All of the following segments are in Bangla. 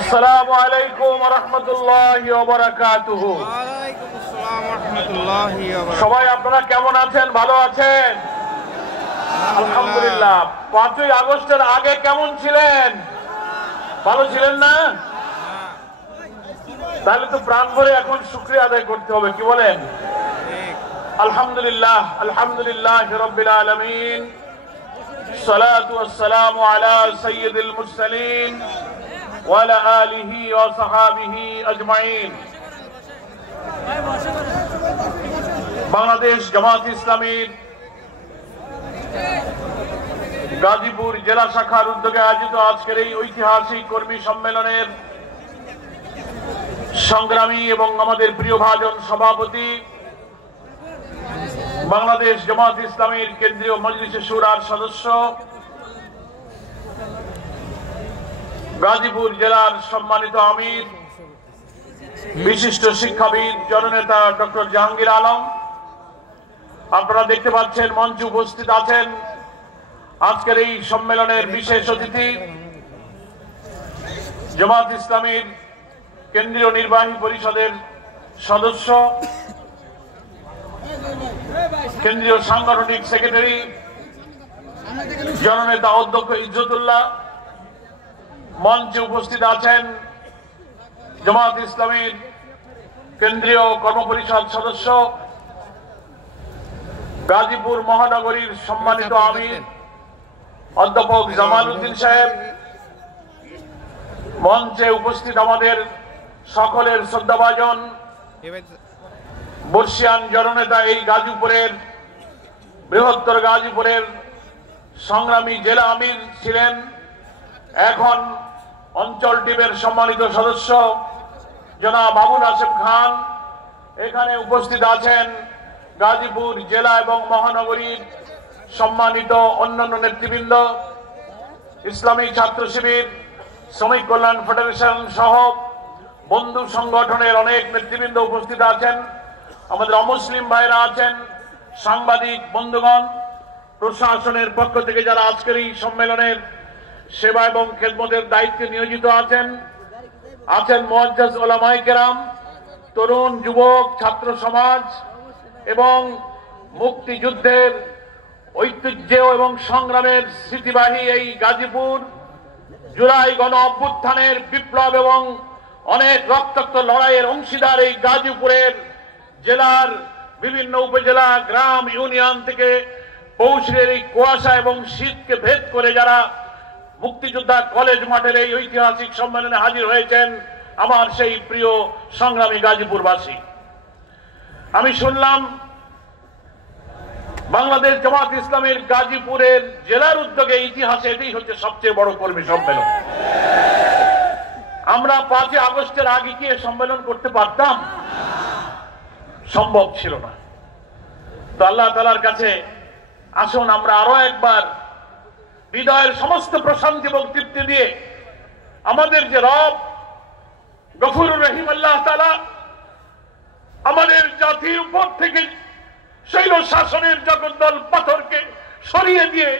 আসসালামু আলাইকুম ওয়া রাহমাতুল্লাহি ওয়া বারাকাতুহু। ওয়ালাইকুম আসসালাম ওয়া রাহমাতুল্লাহি ওয়া বারাকাতুহু। সবাই আপনারা কেমন আছেন? ভালো আছেন? আলহামদুলিল্লাহ। 5ই আগস্টের আগে কেমন ছিলেন? ভালো ছিলেন না? তাহলে তো প্রাণ ভরে এখন শুকরিয়া আদায় করতে হবে, কি বলেন? আলহামদুলিল্লাহ, আলহামদুলিল্লাহ রাব্বিল আলামিন, সালাতু ওয়াসসালামু আলা সাইয়্যিদিল মুরসালিন ওয়া আলা আলিহি ওয়া সাহাবিহি আজমাইন। বাংলাদেশ জামাত ইসলামীর গাজীপুর জেলা শাখার উদ্যোগে আয়োজিত আজকের এই ঐতিহাসিক কর্মী সম্মেলনের সংগ্রামী এবং আমাদের প্রিয় ভাজন সভাপতি, বাংলাদেশ জামাত ইসলামীর কেন্দ্রীয় মজলিসে শুরার সদস্য, গাজীপুর জেলার সম্মানিত আমির, বিশিষ্ট শিক্ষাবিদ জননেতা ডক্টর জাহাঙ্গীর আলম, আপনারা দেখতে পাচ্ছেন মঞ্চে উপস্থিত আছেন আজকের এই সম্মেলনের বিশেষ অতিথি, জামাত ইসলামীর কেন্দ্রীয় নির্বাহী পরিষদের সদস্য, কেন্দ্রীয় সাংগঠনিক সেক্রেটারি জননেতা অধ্যক্ষ ইজ্জতুল্লাহ। মঞ্চে উপস্থিত আছেন জামাত ইসলামীর কেন্দ্রীয় কর্মপরিষদ সদস্য, গাজীপুর মহানগরীর সম্মানিত আমির অধ্যাপক জামাল উদ্দিন সাহেব। মঞ্চে উপস্থিত আমাদের সকলের শ্রদ্ধাভাজন বর্ষিয়ান জননেতা, এই গাজীপুরের বৃহত্তর গাজীপুরের সংগ্রামী জেলা আমির ছিলেন, এখন অঞ্চল টিমের সম্মানিত সদস্য জনাব আবুল হাশেম খান। এখানে উপস্থিত আছেন গাজীপুর জেলা এবং মহানগরীর সম্মানিত অন্যান্য নেতৃবৃন্দ, ইসলামী ছাত্র শিবির, শ্রমিক কল্যাণ ফেডারেশন সহ বন্ধু সংগঠনের অনেক নেতৃবৃন্দ উপস্থিত আছেন, আমাদের অমুসলিম ভাইরা আছেন, সাংবাদিক বন্ধুগণ, প্রশাসনের পক্ষ থেকে যারা আজকের এই সম্মেলনের সেবা এবং খেদমতের দায়িত্বে নিয়োজিত আছেন, মুআজ্জাজ উলামায়ে কেরাম, তরুণ যুবক ছাত্র সমাজ এবং মুক্তিযুদ্ধের ঐতিহ্য এবং সংগ্রামের স্মৃতিবাহী এই গাজীপুর, জুলাই গণ অভ্যুত্থানের বিপ্লব এবং অনেক রক্তাক্ত লড়াইয়ের অংশীদার এই গাজীপুরের জেলার বিভিন্ন উপজেলা, গ্রাম, ইউনিয়ন থেকে পৌষের এই কুয়াশা এবং শীতকে ভেদ করে যারা মুক্তিযোদ্ধা কলেজ মাঠের এই ঐতিহাসিক সম্মেলনে হাজির হয়েছেন, আমার সেই প্রিয় সংগ্রামী গাজীপুরবাসী। আমি শুনলাম বাংলাদেশ জামাত ইসলামের গাজীপুরের জেলার উদ্যোগে ইতিহাসে এটাই হচ্ছে সবচেয়ে বড় কর্মী সম্মেলন। আমরা 5ই আগস্টের আগে কি সম্মেলন করতে পারতাম? সম্ভব ছিল না। তো আল্লাহ তাআলার কাছে আসুন আমরা আরো একবার হৃদয়ের সমস্ত প্রশান্তি এবং তৃপ্তি দিয়ে আমাদের যে রব গফুরুর রহিম আল্লাহ তাআলা আমাদের জাতির উপর থেকে শৈল শাসনের জগদ্দল পাথরকে সরিয়ে দিয়ে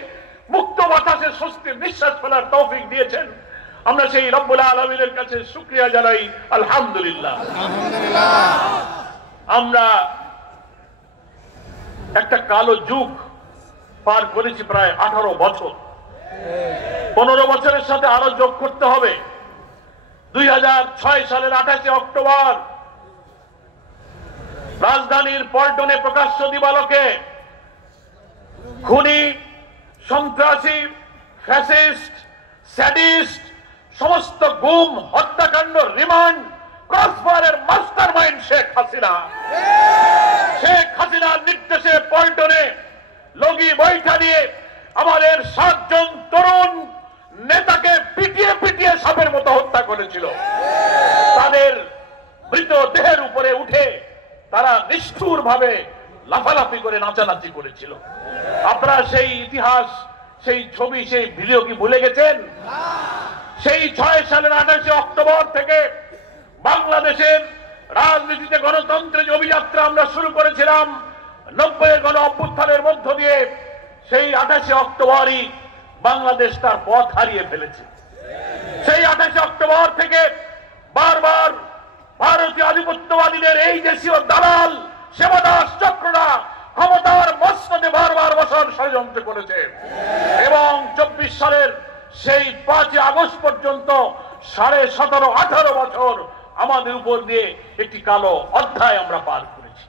মুক্ত বাতাসে স্বস্তির নিঃশ্বাস ফেলার তৌফিক দিয়েছেন, আমরা সেই রব্বুল আলামিনের কাছে শুকরিয়া জানাই আলহামদুলিল্লাহ। আমরা একটা কালো যুগ পার করেছি, প্রায় 18 বছর। 15 বছরের সাথে আরো যোগ করতে হবে। 2006 সালের 28 অক্টোবর রাজধানীর পল্টনে প্রকাশ্য দিবালোকে খুনি, সন্ত্রাসী, ফ্যাসিস্ট, স্যাডিস্ট, সমস্ত গুম, হত্যাকাণ্ড, রিমান্ড, ক্রসফায়ারের মাস্টারমাইন্ড শেখ হাসিনার নির্দেশে পল্টনে লগি বৈঠা দিয়ে আমাদের 7 জন তরুণ নেতাকে পিটিয়ে পিটিয়ে সাপের মতো হত্যা করেছিল। তাদের মৃতদেহের উপরে উঠে তারা নিষ্ঠুর ভাবে লাফালাফি করে নাচানাচি করেছিল। আপনারা সেই ইতিহাস সেই ছবি, সেই ভিডিও কি ভুলে গেছেন? সেই 6 সালের 28 অক্টোবর থেকে বাংলাদেশের রাজনীতিতে গণতন্ত্রের যে অভিযাত্রা আমরা শুরু করেছিলাম 90-এর গণ অভ্যুত্থানের মধ্য দিয়ে, সেই 28 অক্টোবরই বাংলাদেশ তার পথ হারিয়ে ফেলেছে। সেই 28 অক্টোবর থেকে বারবার ভারতীয় আধিপত্যবাদীদের এই দেশীয় দালাল সেবাদাস চক্ররা ক্ষমতার মসনদে বারবার বসার ষড়যন্ত্র করেছে এবং 24 সালের সেই 5 আগস্ট পর্যন্ত 17.5-18 বছর আমাদের উপর দিয়ে একটি কালো অধ্যায় আমরা পার করেছি।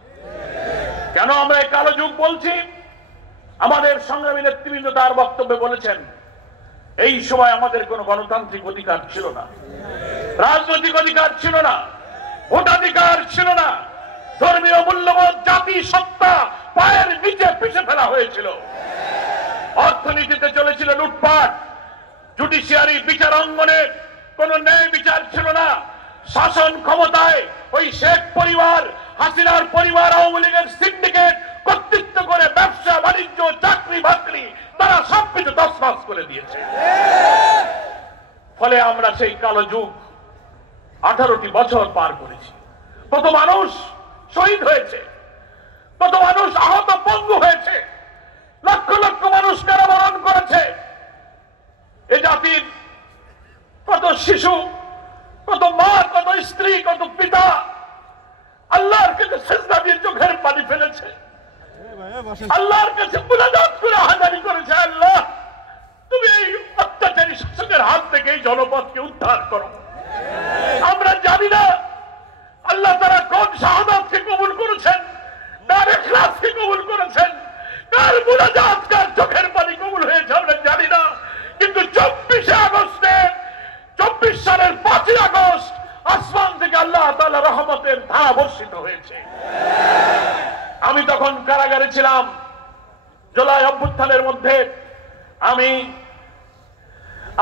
কেন আমরা এই কালো যুগ বলছি? আমাদের সংগ্রামী নেতৃবৃন্দ তার বক্তব্যে বলেছেন, এই সময় আমাদের কোনো গণতান্ত্রিক অধিকার ছিল না, রাজনৈতিক অধিকার ছিল না, ভোটাধিকার ছিল না, ধর্মীয় মূল্যবোধ, জাতি সত্তা পায়ের নিচে পিষে ফেলা হয়েছিল, অর্থনীতিতে চলেছিল লুটপাট, জুডিশিয়ারি বিচার অঙ্গনে কোন ন্যায় বিচার ছিল না, শাসন ক্ষমতায় ওই শেখ পরিবার, হাসিনার পরিবার, আওয়ামী লীগের সিন্ডিকেট কর্তৃত্ব করে ব্যবসা বাণিজ্য, চাকরি বাকরি তারা সবকিছু তছনছ করে দিয়েছে। ফলে আমরা সেই কালো যুগ 18টি বছর পার করেছি। কত মানুষ শহীদ হয়েছে, কত মানুষ আহত পঙ্গু হয়েছে, লক্ষ লক্ষ মানুষ কারাবরণ করেছে। এ জাতির কত শিশু, কত মা, কত স্ত্রী, কত পিতা আল্লাহর কাছে সিজদা দিয়ে চোখের পানি ফেলেছে, আল্লাহর কাছে মুনাজাত করে হাজারি করেছে, আল্লাহ তুমি এই অত্যাচারী শাসকের হাত থেকে এই জনপদকে উদ্ধার করো। আমরা জানি না আল্লাহ তারা কোন শাহাদাতকে কবুল করেছেন, কার ইখলাসকে কবুল করেছেন, কার মুনাজাত, কার চোখের পানি কবুল হয়েছে আমরা জানি না। কিন্তু 24 সালের 5 আগস্ট আসমান থেকে আল্লাহ তাআলা রহমতের ধারা বর্ষিত হয়েছে। আমি তখন কারাগারে ছিলাম। জুলাই অভ্যুত্থানের মধ্যে আমি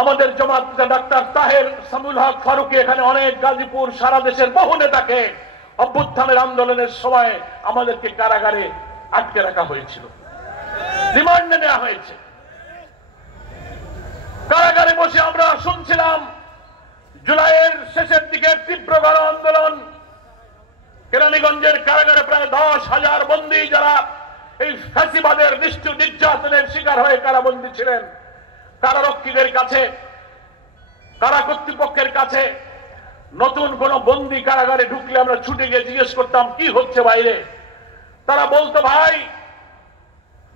আমাদের জামাত পিতা ডাক্তার তাহের সামিউল হক ফারুকী, এখানে অনেক গাজীপুর সারা দেশের বহু নেতাকে অভ্যুত্থানের আন্দোলনের সময় আমাদেরকে কারাগারে আটকে রাখা হয়েছিল, রিমান্ডে নেওয়া হয়েছে। কারাগারে বসে আমরা শুনছিলাম জুলাইয়ের শেষের দিকে তীব্র গণ আন্দোলন। কেরানীগঞ্জের কারাগারে প্রায় 10,000 বন্দী যারা এই ফ্যাসিবাদের নিষ্ঠুর নির্যাতনের শিকার হয়ে কারাবন্দী ছিলেন, কারারক্ষীদের কাছে, কারা কর্তৃপক্ষের কাছে নতুন কোন বন্দী কারাগারে ঢুকলে আমরা ছুটে গিয়ে জিজ্ঞেস করতাম কি হচ্ছে বাইরে। তারা বলতো, ভাই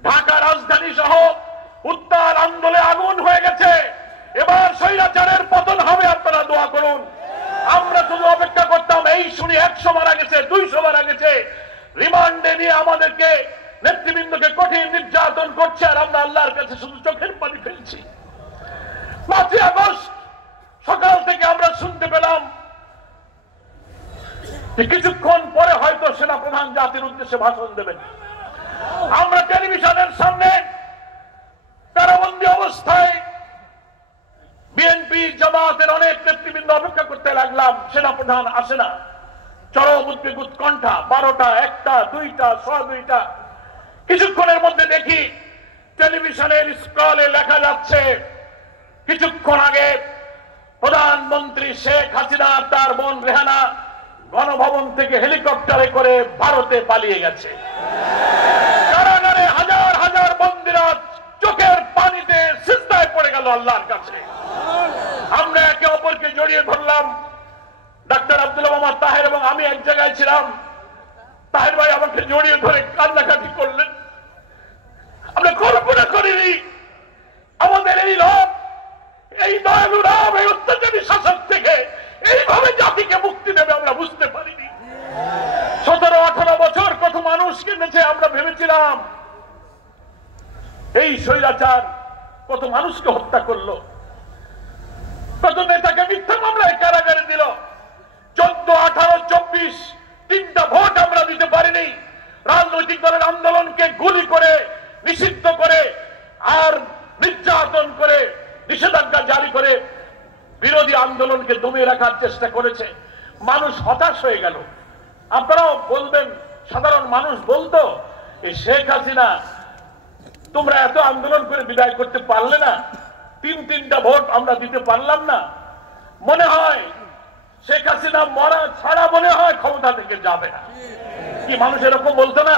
ঢাকা রাজধানী সহ উত্তাল আন্দোলনে আগুন হয়ে গেছে, এবার স্বৈরাচারের পতন হবে, আপনারা দোয়া করুন। আমরা শুধু অপেক্ষা করতাম, এই শুনি 100 মারা গেছে, 200 মারা গেছে, রিমান্ডে নিয়ে আমাদেরকে নেতৃবৃন্দকে কঠিন নির্যাতন করছে, আর আমরা আল্লাহর কাছে শুধু চোখের পানি ফেলছি। 5 আগস্ট সকাল থেকে আমরা শুনতে পেলাম যে কিছুক্ষণ পরে হয়তো সেনাপ্রধান জাতির উদ্দেশ্যে ভাষণ দেবেন। আমরা টেলিভিশনের সামনে কারাবন্দী অবস্থায় বিএনপি জামাতের অনেক নেতৃবৃন্দ অপেক্ষা করতে লাগলাম, সেনাপ্রধান আসে না। চরম উদ্বেগ উৎকণ্ঠা, 12টা, 1টা, 2টা, 2:15। কিছুক্ষণের মধ্যে দেখি টেলিভিশনের স্ক্রলে লেখা যাচ্ছে কিছুক্ষণ আগে প্রধানমন্ত্রী শেখ হাসিনা তার বোন রেহানা গণভবন থেকে হেলিকপ্টারে করে ভারতে পালিয়ে গেছে। কারাগারে হাজার হাজার বন্দীরা চোখের পানিতে সিজদায় পড়ে গেল আল্লাহর কাছে। আমরা একে অপরকে জড়িয়ে ধরলাম। ডাক্তার আব্দুল মোহাম্মদ তাহের এবং আমি এক জায়গায় ছিলাম। তাহের ভাই আমাকে জড়িয়ে ধরে কান্নাকাটি করলেন। আমরা কল্পনা করিনি আমাদের এই লোক, এই দয়ালু রাম এই অত্যাচারী শাসক থেকে এইভাবে জাতিকে মুক্তি দেবে, আমরা বুঝতে পারিনি। 17-18 বছর কত মানুষ কেঁদেছে। আমরা ভেবেছিলাম এই স্বৈরাচার কত মানুষকে হত্যা করলো, কত নেতাকে মিথ্যা মামলায় কারাগারে দিল। 14, 18, 24 তিনটা ভোট আমরা দিতে পারিনি। রাজনৈতিক দলের আন্দোলনকে গুলি করে, নিষিদ্ধ করে, আর নির্যাতন করে, নিষেধাজ্ঞা জারি করে বিরোধী আন্দোলনকে দমিয়ে রাখার চেষ্টা করেছে। মানুষ হতাশ হয়ে গেল। আপনারাও বলবেন, সাধারণ মানুষ বলতো এই শেখ হাসিনা তোমরা এত আন্দোলন করে বিদায় করতে পারলে না, তিনটা ভোট আমরা দিতে পারলাম না, মনে হয় শেখ হাসিনা মরা ছাড়া মনে হয় ক্ষমতা থেকে যাবে না। কি মানুষ এরকম বলতো না?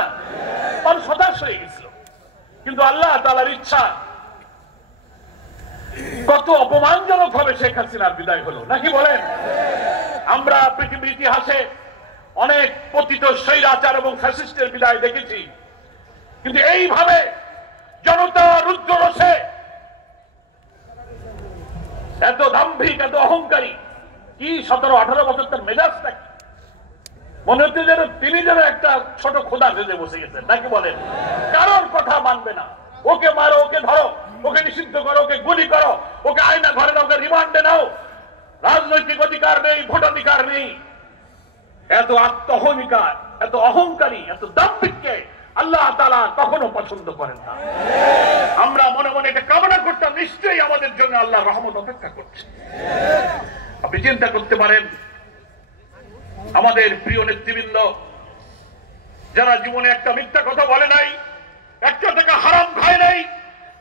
মানুষ হতাশ হয়ে গেছিল। কিন্তু আল্লাহ তাআলার ইচ্ছা, কত অপমানজনক ভাবে শেখ হাসিনার বিদায় হলো, নাকি বলেন? আমরা পৃথিবীর ইতিহাসে অনেক পতিত স্বৈরাচার এবং ফ্যাসিস্টের বিদায় দেখেছি, কিন্তু এইভাবে জনতা রুদ্র রোষে এত দাম্ভিক, এত অহংকারী, কি 17-18 বছর তার মেজাজটা কি? মনে হচ্ছে যেন তিনি যেন একটা ছোট খোদা সেজে বসে গেছেন, নাকি বলেন? কারোর কথা মানবে না। ওকে মারো, ওকে ধরো, ওকে নিষিদ্ধ করো, ওকে গুলি করো, ওকে আয়না ঘরে নাও, ওকে রিমান্ডে নাও, রাজনৈতিক অধিকার নেই, ভোটাধিকার নেই। এত আত্মহমিকার, এত অহংকারী, এত দাম্ভিককে আল্লাহ তাআলা কখনো পছন্দ করেন না। আমরা মনে মনে এটা কামনা করতাম, নিশ্চয়ই আমাদের জন্য আল্লাহর রহমত অপেক্ষা করছে। আপনি চিন্তা করতে পারেন, আমাদের প্রিয় নেতৃবৃন্দ যারা জীবনে একটা মিথ্যা কথা বলে নাই, একটা টাকা হারাম খায় নাই,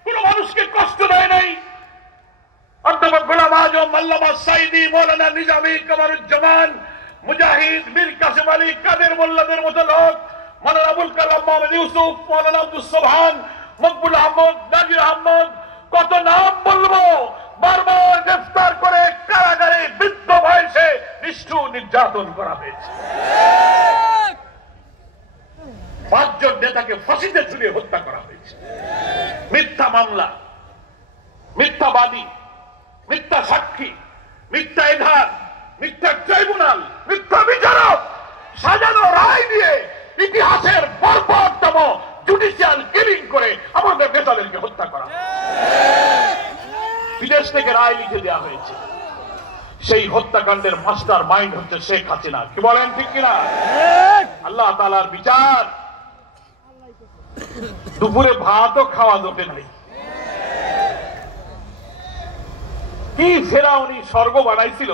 কোন মানুষকে কষ্ট দেয় নাই, অধ্যাপক গোলাম আজম, আল্লামা সাঈদী, মৌলানা নিজামী, কামারুজ্জামান, মুজাহিদ, মীর কাসেম আলী, কাদের মোল্লাদের মতো লোক, মৌলানা আবুল কালাম মোহাম্মদ ইউসুফ, মৌলানা আব্দুস সোবহান, মকবুল আহমদ, নাজির আহমদ, কত নাম বলবো, বারবার গ্রেফতার করে কারাগারে বৃদ্ধ বয়সে নিষ্ঠুর নির্যাতন করা হয়েছে। 5 জন নেতাকে ফাঁসিতে ঝুলিয়ে হত্যা করা হয়েছে। মিথ্যা মামলা, মিথ্যাবাদী, মিথ্যা সাক্ষী, মিথ্যা এধার, মিথ্যা ট্রাইব্যুনাল, মিথ্যা বিচারক, সাজানো রায় দিয়ে ইতিহাসের বর্বরতম জুডিশিয়াল কিলিং করে আমাদের নেতাদেরকে হত্যা করা। বিদেশ থেকে রায় লিখে দেওয়া হয়েছে। সেই হত্যাকাণ্ডের মাস্টার মাইন্ড হচ্ছে শেখ হাসিনা। কি বলেন, ঠিক কিনা? আল্লাহ তাআলার বিচার। দুপুরে ভাতও খাওয়া জোটে নাই। কি ফেরাউনি স্বর্গ বানাইছিল,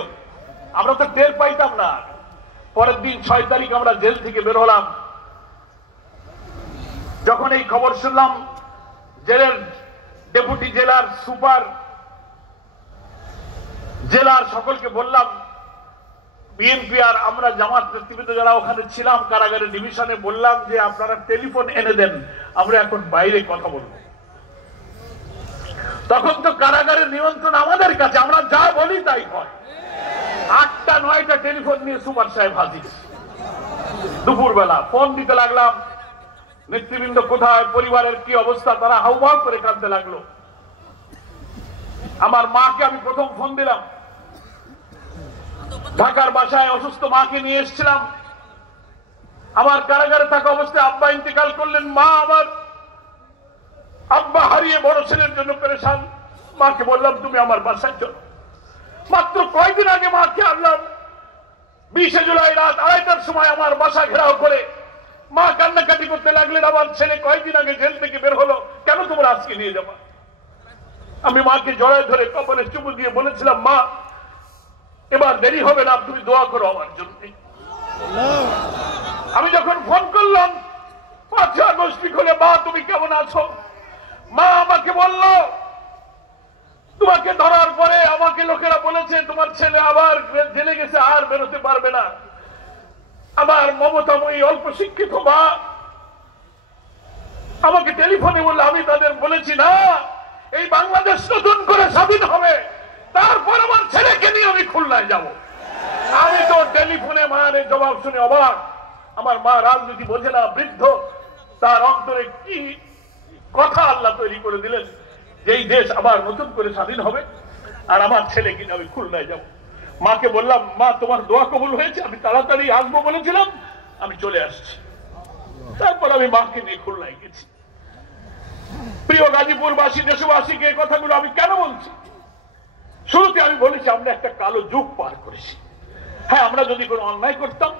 আমরা তো টের পাইতাম না। পরের দিন 6 তারিখ আমরা জেল থেকে বের হলাম। যখন এই খবর শুনলাম, জেলের ডেপুটি জেলার সুপার, জেলার সকলকে বললাম, বিএনপি আর আমরা জামাত নেতৃবৃন্দ যারা ওখানে ছিলাম কারাগারে ডিভিশনে, বললাম যে আপনারা টেলিফোন এনে দেন, আমরা এখন বাইরে কথা বলবো। তখন তো কারাগারের নিয়ন্ত্রণ আমাদের কাছে, আমরা যা বলি তাই হয়। 8টা-9টা টেলিফোন নিয়ে সুপার সাহেব হাজির। দুপুরবেলা ফোন দিতে লাগলাম, নেতৃবৃন্দ কোথায়, পরিবারের কি অবস্থা, তারা হাউমাউ করে কাঁদতে লাগলো। আমার মাকে আমি প্রথম ফোন দিলাম, ঢাকার বাসায় অসুস্থ মাকে নিয়ে এসেছিলাম। আমার কারাগারে থাকা অবস্থায় আব্বা ইন্তেকাল করলেন। মা আমার আব্বা হারিয়ে বড় ছেলের জন্য পেরেশান। মাকে বললাম তুমি আমার বাসায় চলো। মাত্র কয়েকদিন আগে মাকে আনলাম। 20 জুলাই রাত 2:30টার সময় আমার বাসা ঘেরাও করে মা কান্নাকাটি করতে লাগলেন। আমার ছেলে কয়েকদিন আগে জেল থেকে বের হলো, কেন তোমরা আজকে নিয়ে যাবা? আমি মাকে জড়ায় ধরে কপালে চুমু দিয়ে বলেছিলাম, মা এবার দেরি হবে না, তুমি দোয়া করো আমার জন্য। আমি যখন ফোন করলাম 5 আগস্ট লিখলে, মা তুমি কেমন আছো? মা আমাকে বলল, তোমাকে ধরার পরে আমাকে লোকেরা বলেছে তোমার ছেলে আবার জেলে গেছে, আর বেরোতে পারবে না। আমার মমতাময়ী অল্প শিক্ষিত মা আমাকে টেলিফোনে বললে, আমি তাদের বলেছি না, এই বাংলাদেশ নতুন করে স্বাধীন হবে, তারপর আমার ছেলেকে নিয়ে আমি খুলনায় যাব। আমি তো টেলিফোনে মায়ের জবাব শুনে অবাক। আমার মা রাজনীতি বোঝে না, বৃদ্ধ, তার অন্তরে কি কথা আল্লাহ তৈরি করে দিলেন যে এই দেশ আবার নতুন করে স্বাধীন হবে আর আমার ছেলে কিনে আমি খুলনায় যাব। মাকে বললাম, মা তোমার দোয়া কবুল হয়েছে, আমি তাড়াতাড়ি আসবো বলেছিলাম, আমি চলে আসছি। তারপর আমি মাকে নিয়ে খুলনায় গেছি। প্রিয় গাজীপুরবাসী, দেশবাসীকে এই কথাগুলো আমি কেন বলছি? শুরুতে আমি বলেছি আমরা একটা কালো যুগ পার করেছি। হ্যাঁ, আমরা যদি কোনো অন্যায় করতাম,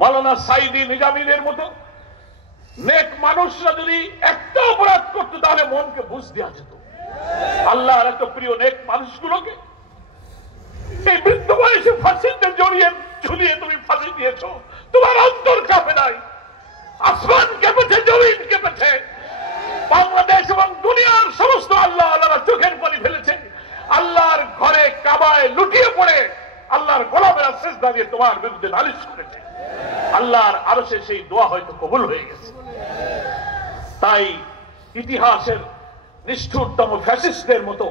মাওলানা সাঈদী, নিজামীদের মতো নেক মানুষরা যদি একটা অপরাধ করতো, তাহলে মনকে বুঝ দেওয়া যেত। আল্লাহর এত প্রিয় নেক মানুষগুলোকে এই বৃদ্ধ বয়সে ফাঁসিতে জড়িয়ে ঝুলিয়ে তুমি ফাঁসি দিয়েছো। তোমার অন্তর কাঁপে নাই? আসমান কেঁপেছে, জমিন কেঁপেছে। বাংলাদেশ এবং দুনিয়ার সমস্ত আল্লাহ আল্লাহরা চোখের পানি ফেলেছে। আল্লাহর ঘরে কাবায় লুটিয়ে পড়ে আল্লাহর গোলামেরা সিজদা দিয়ে তোমার বিরুদ্ধে নালিশ করেছে। আল্লাহর আরশে সেই দোয়া হয়তো কবুল হয়ে গেছে। তাই ইতিহাসের নিষ্ঠুরতম ফ্যাসিস্টদের মতো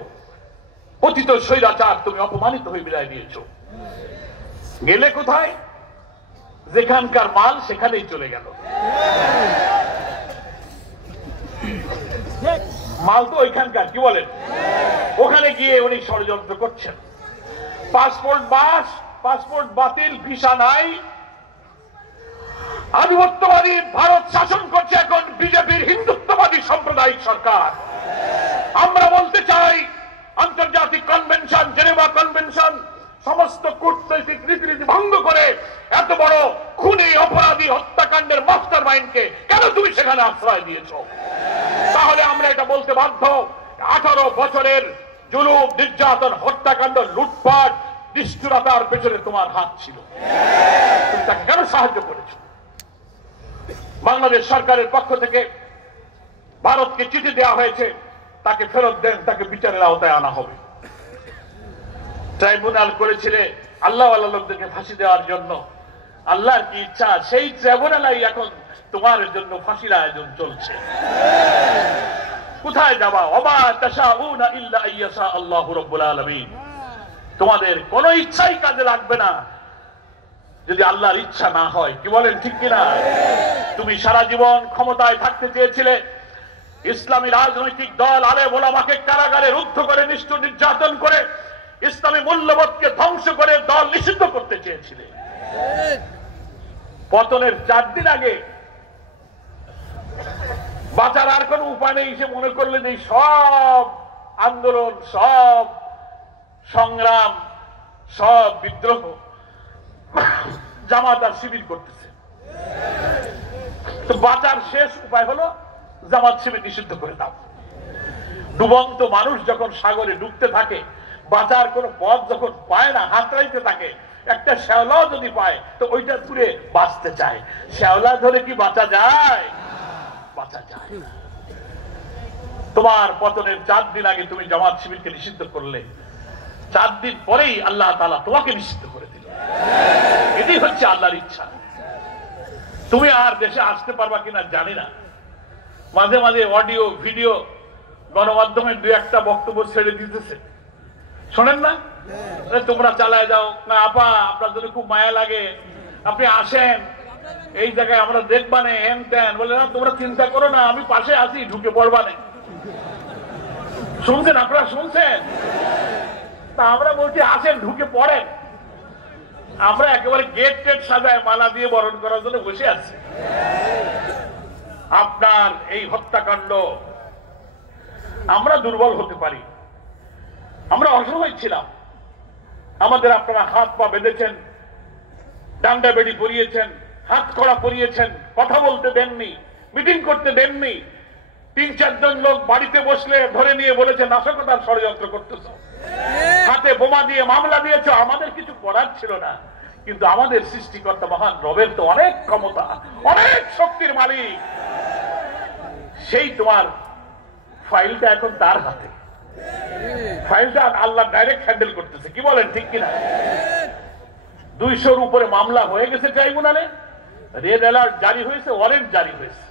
পতিত স্বৈরাচার তুমি অপমানিত হয়ে বিদায় দিয়েছ। গেলে কোথায়? যেখানকার মাল সেখানেই চলে গেল। মাল তো ওইখানকার, কি বলেন? ওখানে গিয়ে উনি ষড়যন্ত্র করছেন। পাসপোর্ট বাতিল, ভিসা নাই। আধিপত্যবাদী ভারত শাসন করছে এখন বিজেপির হিন্দুত্ববাদী সাম্প্রদায়িক সরকার। আমরা বলতে চাই, আন্তর্জাতিক কনভেনশন, জেনেভা কনভেনশন, সমস্ত কূটনৈতিক রীতিনীতি ভঙ্গ করে এত বড় খুনি, অপরাধী, হত্যাকাণ্ডের মাস্টার মাইন্ডকে কেন তুমি সেখানে আশ্রয় দিয়েছ? তাহলে আমরা এটা বলতে বাধ্য, 18 বছরের জুলুম, নির্যাতন, হত্যাকাণ্ড, লুটপাট, নিষ্ঠুরতার পেছনে তোমার হাত ছিল। তুমি তাকে কেন সাহায্য করেছ? বাংলাদেশ সরকারের পক্ষ থেকে ভারতকে চিঠি দেওয়া হয়েছে, তাকে ফেরত দেন, তাকে বিচারের আওতায় আনা হবে। ট্রাইব্যুনাল করেছিলে আল্লাহ আল্লাহ লোকদেরকে ফাঁসি দেওয়ার জন্য। আল্লাহর কি ইচ্ছা, সেই ট্রাইব্যুনালাই এখন তোমার জন্য ফাঁসির আয়োজন চলছে। কোথায় যাবা? ওমা তাশাউনা ইল্লা আইয়াশা আল্লাহু রাব্বুল আলামিন। তোমাদের কোনো ইচ্ছাই কাজে লাগবে না যদি আল্লাহর ইচ্ছা না হয়, কি বলেন ঠিক কিনা? তুমি সারা জীবন ক্ষমতায় থাকতে চেয়েছিলে, ইসলামী রাজনৈতিক দল আলেম ওলামাকে কারাগারে রুদ্ধ করে, নিষ্ঠুর নির্যাতন করে, ইসলামী মূল্যবোধকে ধ্বংস করে দল নিষিদ্ধ করতে চেয়েছিলে। পতনের 4 দিন আগে বাঁচার আর কোন উপায় নেই সে মনে করলেন এই সব আন্দোলন, সব সংগ্রাম, সব বিদ্রোহ জামাত আর শিবির করতেছে। তো বাঁচার শেষ উপায় হলো জামাত শিবির নিষিদ্ধ করে দাও। ডুবন্ত মানুষ যখন সাগরে ডুবতে থাকে, বাঁচার কোন পথ যখন পায় না, হাতড়াইতে থাকে, একটা শ্যাওলাও যদি পায় তো ওইটা তুলে বাঁচতে চায়। শ্যাওলা ধরে কি বাঁচা যায়? বাঁচা যায় না। তোমার পতনের 4 দিন আগে তুমি জামাত শিবিরকে নিষিদ্ধ করলে, 4 দিন পরেই আল্লাহ তাআলা তোমাকে নিষিদ্ধ করে দিল। এটাই হচ্ছে আল্লাহর ইচ্ছা। তুমি আর দেশে আসতে পারবা কিনা জানি না। মাঝে মাঝে অডিও ভিডিও গণমাধ্যমের 2-1টা বক্তব্য ছেড়ে দিতেছে, শোনেন না? তোমরা চালায় যাও না, আপা আপনার জন্য খুব মায়া লাগে, আপনি আসেন এই জায়গায়, আমরা দেখবানে, হেন তেন বলে। না, তোমরা চিন্তা করো না, আমি পাশে আছি, ঢুকে পড়বানে। শুনছেন আপনারা? শুনছেন? তা আমরা বলছি আসেন, ঢুকে পড়েন। আমরা একেবারে গেট টেট সাজায় মালা দিয়ে বরণ করার জন্য বসে আছি। আপনার এই হত্যাকাণ্ড, আমরা দুর্বল হতে পারি, আমরা অসহায় ছিলাম। আমাদের আপনারা হাত পা বেঁধেছেন, ডান্ডা বেড়ি পরিয়েছেন, হাত কড়া পরিয়েছেন, কথা বলতে দেননি, মিটিং করতে দেননি। 3-4 জন লোক বাড়িতে বসলে ধরে নিয়ে বলেছে নাশকতার ষড়যন্ত্র করতেছ, হাতে বোমা দিয়ে মামলা দিয়েছ। আমাদের কিছু করার ছিল না, কিন্তু আমাদের সৃষ্টিকর্তা মহান রবের তো অনেক ক্ষমতা, অনেক শক্তির মালিক। সেই তোমার ফাইলটা এখন তার হাতে, ফাইলটা আল্লাহ ডাইরেক্ট হ্যান্ডেল করতেছে, কি বলেন ঠিক কিনা? 200-র উপরে মামলা হয়ে গেছে ট্রাইব্যুনালে, রেড অ্যালার্ট জারি হয়েছে, ওয়ারেন্ট জারি হয়েছে,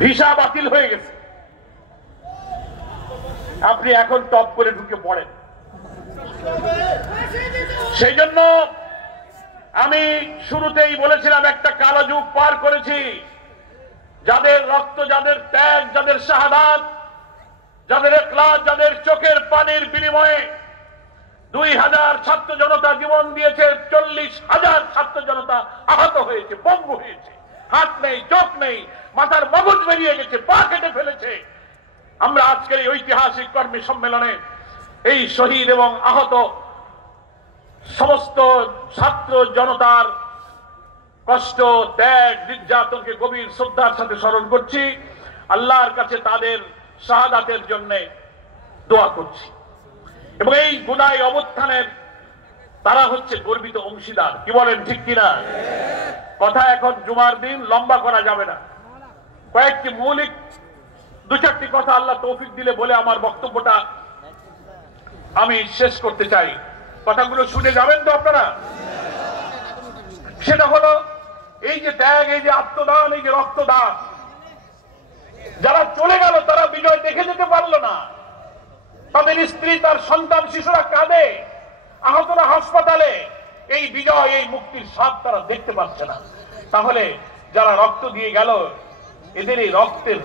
ভিসা বাতিল হয়ে গেছে। আপনি এখন টপ করে ঢুকে পড়েন। সেই জন্য আমি শুরুতেই বলেছিলাম, একটা কালো যুগ পার করেছি। যাদের রক্ত, যাদের ত্যাগ, যাদের শাহাদাত, যাদের ইখলাস, যাদের চোখের পানির বিনিময়ে 2000 ছাত্র জনতা জীবন দিয়েছে, 40,000 ছাত্র জনতা আহত হয়েছে, পঙ্গু হয়েছে, হাত নেই, চোখ নেই, মাথার মগজ বেরিয়ে গেছে, পা কেটে ফেলেছে। আমরা আজকের এই ঐতিহাসিক কর্মী সম্মেলনে এই শহীদ এবং আহত সমস্ত ছাত্র জনতার কষ্ট, ত্যাগ, নির্যাতনকে গভীর শ্রদ্ধার সাথে স্মরণ করছি। আল্লাহর কাছে তাদের শাহাদাতের জন্য দোয়া করছি। এবং এই গুনাই অবস্থানের তারা হচ্ছে গর্বিত অংশীদার, কি বলেন ঠিক কিনা? কথা এখন জুমার দিন লম্বা করা যাবে না। কয়েকটি মৌলিক দু চারটি কথা আল্লাহ তৌফিক দিলে বলে আমার বক্তব্যটা আমি শেষ করতে চাই। কথাগুলো শুনে যাবেন তো আপনারা? সেটা হলো এই যে ত্যাগ, এই যে আত্মদান, এই যে রক্তদান, যারা চলে গেল তারা বিজয় দেখে যেতে পারলো না। তাদের স্ত্রী, তার সন্তান, শিশুরা কাঁদে, আহতরা হাসপাতালে। এই বিজয়, এই মুক্তির স্বাদ তারা দেখতে পাচ্ছে না। তাহলে যারা রক্ত দিয়ে গেল, এদের এই রক্তের